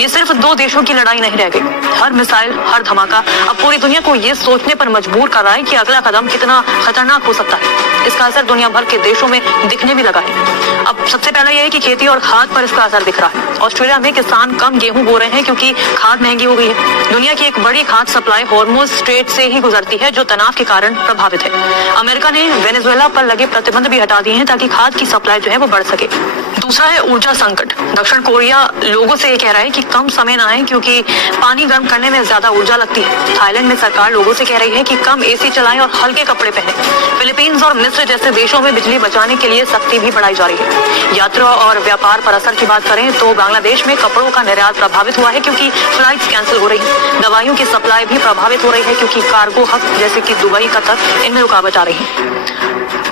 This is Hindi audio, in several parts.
ये सिर्फ दो देशों की लड़ाई नहीं रह गई। हर मिसाइल, हर धमाका अब पूरी दुनिया को ये सोचने पर मजबूर कर रहा है कि अगला कदम कितना खतरनाक हो सकता है। इसका असर दुनिया भर के देशों में दिखने भी लगा है। अब सबसे पहला यह है कि खेती और खाद पर इसका असर दिख रहा है। ऑस्ट्रेलिया में किसान कम गेहूं बो रहे हैं क्योंकि खाद महंगी हो गई है। दुनिया की एक बड़ी खाद सप्लाई हॉर्मुज़ स्ट्रेट से ही गुजरती है, जो तनाव के कारण प्रभावित है। अमेरिका ने वेनेजुएला पर लगे प्रतिबंध भी हटा दिए हैं ताकि खाद की सप्लाई जो है वो बढ़ सके। दूसरा है ऊर्जा संकट। दक्षिण कोरिया लोगों से ये कह रहा है कि कम समय ना आए क्योंकि पानी गर्म करने में ज्यादा ऊर्जा लगती है। थाईलैंड में सरकार लोगों से कह रही है कि कम एसी चलाएं और हल्के कपड़े पहने। फिलीपींस और मिस्र जैसे देशों में बिजली बचाने के लिए सख्ती भी बढ़ाई जा रही है। यात्रा और व्यापार पर असर की बात करें तो बांग्लादेश में कपड़ों का निर्यात प्रभावित हुआ है क्योंकि फ्लाइट्स कैंसिल हो रही है। दवाइयों की सप्लाई भी प्रभावित हो रही है क्योंकि कार्गो हब जैसे कि दुबई, कतर, इनमें रुकावट आ रही है।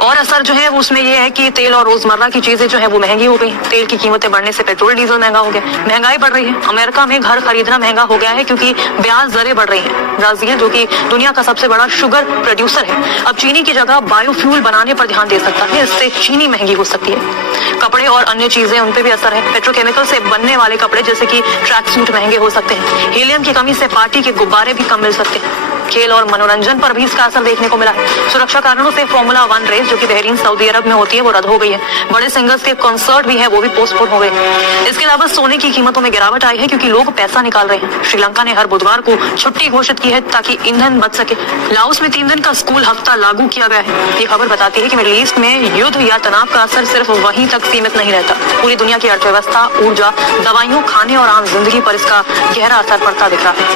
और असर जो है उसमें यह है कि तेल और रोजमर्रा की चीजें जो है वो महंगी हो गई। तेल की कीमतें बढ़ने से पेट्रोल डीजल महंगा हो गया, महंगाई बढ़ रही है। अमेरिका में घर खरीदना महंगा हो गया है क्योंकि ब्याज दरें बढ़ रही हैं। ब्राजील जो कि दुनिया का सबसे बड़ा शुगर प्रोड्यूसर है, अब चीनी की जगह बायोफ्यूल बनाने पर ध्यान दे सकता है। इससे चीनी महंगी हो सकती है। कपड़े और अन्य चीजें, उन पे भी असर है। पेट्रोकेमिकल से बनने वाले कपड़े जैसे कि ट्रैक सूट महंगे हो सकते हैं। हीलियम की कमी से पार्टी के गुब्बारे भी कम मिल सकते हैं। खेल और मनोरंजन पर भी इसका असर देखने को मिला है। सुरक्षा कारणों से फॉर्मूला 1 रेस जो कि बहरीन, सऊदी अरब में होती है, वो रद्द हो गई है। बड़े सिंगर्स के कॉन्सर्ट भी है, वो भी पोस्टपोन हो गए। इसके अलावा सोने की कीमतों में गिरावट आई है क्योंकि लोग पैसा निकाल रहे हैं। श्रीलंका ने हर बुधवार को छुट्टी घोषित की है ताकि ईंधन बच सके। लाओस में 3 दिन का स्कूल हफ्ता लागू किया गया है। ये खबर बताती है कि मिडिल ईस्ट में युद्ध या तनाव का असर सिर्फ वहीं तक सीमित नहीं रहता। पूरी दुनिया की अर्थव्यवस्था, ऊर्जा, दवाइयों, खाने और आम जिंदगी पर इसका गहरा असर पड़ता दिख रहा है।